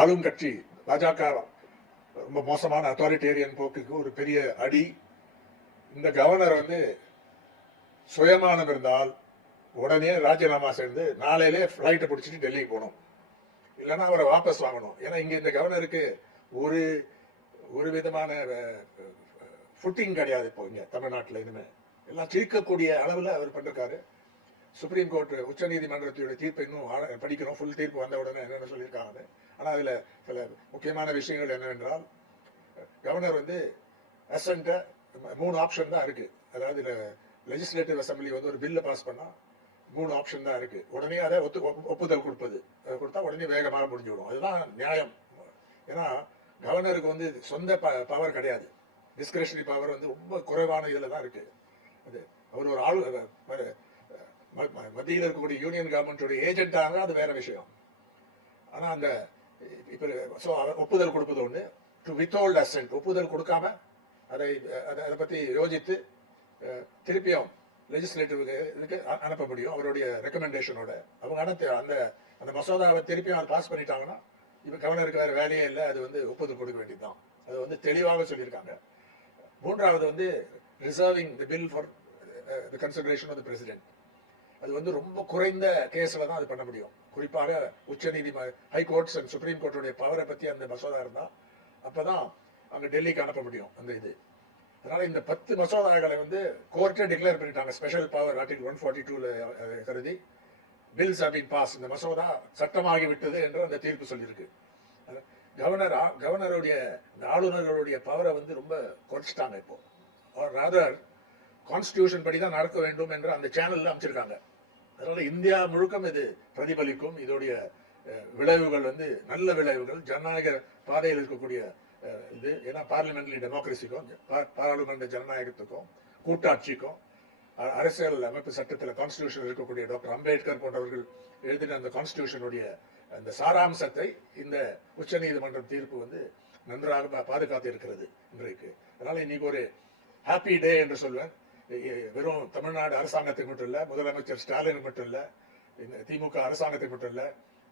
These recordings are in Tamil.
ஆளும் கட்சி பாஜக ரொம்ப மோசமான அத்தாரிட்டேரியன் போக்குக்கு ஒரு பெரிய அடி. இந்த கவர்னர் சுயமானம் இருந்தால் உடனே ராஜினாமா செய்து நாளையிலே ஃபிளைட்டை பிடிச்சிட்டு டெல்லிக்கு போகணும், இல்லைன்னா அவரை வாபஸ் வாங்கணும். ஏன்னா இங்க இந்த கவர்னருக்கு ஒரு ஒரு விதமான ஃபுட்டிங் கிடையாது. இப்போ இங்க தமிழ்நாட்டில் இனிமே எல்லாம் சிரிக்கக்கூடிய அளவில் அவர் பண்ணிருக்காரு. சுப்ரீம் கோர்ட் உச்ச நீதிமன்றத்துடைய தீர்ப்பை இன்னும் படிக்கணும். ஃபுல் தீர்ப்பு வந்த உடனே என்னென்ன சொல்லியிருக்காங்க. ஆனால் அதில் சில முக்கியமான விஷயங்கள் என்னவென்றால், கவர்னர் அசன்ட்டை 3 ஆப்ஷன் தான் இருக்கு. அதாவது லெஜிஸ்லேட்டிவ் அசம்பிளி ஒரு பில்லை பாஸ் பண்ணா 3 ஆப்ஷன் தான் இருக்கு. உடனே அதை ஒப்புதல் கொடுத்தா உடனே வேகமாக முடிஞ்சுவிடும். அதுதான் நியாயம். ஏன்னா கவர்னருக்கு சொந்த பவர் கிடையாது. டிஸ்கிரிஷனரி பவர் ரொம்ப குறைவான இதில் தான் இருக்கு. அது அவர் ஒரு ஆள் மத்தியில் இருக்கக்கூடிய யூனியன் கவர்மெண்டோட ஏஜென்டாக அது வேற விஷயம். ஆனா அந்த இப்போ ஒப்புதல் கொடுப்பது ஒன்று, டு வித்ஹோல்ட் அசென்ட் ஒப்புதல் கொடுக்காம அதை பத்தி யோசித்து திருப்பியும் லெஜிஸ்லேட்டிவ்க்கு அனுப்ப முடியும். அவருடைய ரெக்கமெண்டேஷனோட அவங்க அந்த அந்த மசோதாவை திருப்பியும் அதை பாஸ் பண்ணிட்டாங்கன்னா இப்போ கவர்னருக்கு வேற வேலையே இல்லை. அது ஒப்புதல் கொடுக்க வேண்டியதுதான். அது தெளிவாக சொல்லியிருக்காங்க. மூன்றாவது reserving the bill for the consideration of the president. அது ரொம்ப குறைந்த கேஸ்ல தான் அது பண்ண முடியும். குறிப்பாக உச்ச ஹைகோர்ட்ஸ் அண்ட் சுப்ரீம் கோர்ட்டுடைய பவரை பத்தி அந்த மசோதா இருந்தா அப்பதான் அங்க டெல்லிக்கு அனுப்ப முடியும் அந்த இது. அதனால இந்த 10 மசோதாக்களை கோர்ட்டே டிக்ளேர் பண்ணிட்டாங்க. ஸ்பெஷல் பவர் ஆர்டிகல் 142ல கருதி பில்ஸ் ஹேவ் பீன் பாஸ், இந்த மசோதா சட்டமாகி விட்டது என்று அந்த தீர்ப்பு சொல்லியிருக்கு. கவர்னருடைய ஆளுநர்களுடைய பவரை ரொம்ப குறைச்சிட்டாங்க இப்போ. ராதர் கான்ஸ்டிடியூஷன் படி தான் நடக்க வேண்டும் என்று அந்த சேனல்ல அமைச்சிருக்காங்க. அதனால இந்தியா முழுக்கம் இது பிரதிபலிக்கும். இதோடைய விளைவுகள் நல்ல விளைவுகள், ஜனநாயக பாதையில் இருக்கக்கூடிய இது. ஏன்னா பார்லிமெண்ட்ரி டெமோக்ரஸிக்கும் பாராளுமன்ற ஜனநாயகத்துக்கும் கூட்டாட்சிக்கும் அரசியல் அமைப்பு சட்டத்தில் கான்ஸ்டிடியூஷன் இருக்கக்கூடிய டாக்டர் அம்பேத்கர் போன்றவர்கள் எழுதின அந்த கான்ஸ்டிடியூஷனுடைய அந்த சாராம்சத்தை இந்த உச்ச நீதிமன்றம் தீர்ப்பு நன்றாக பாதுகாத்து இருக்கிறது இன்றைக்கு. அதனால இன்னைக்கு ஒரு ஹாப்பி டே என்று சொல்வேன். வெறும் தமிழ்நாடு அரசாங்கத்துக்கு மட்டும் இல்ல, முதலமைச்சர் ஸ்டாலின் மட்டும் இல்ல, திமுக அரசாங்கத்துக்கு மட்டும் இல்ல,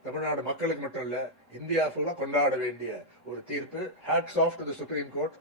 தமிழ்நாடு மக்களுக்கு மட்டும் இல்ல, இந்தியா ஃபுல்லா கொண்டாட வேண்டிய ஒரு தீர்ப்பு. Hats off to the supreme court.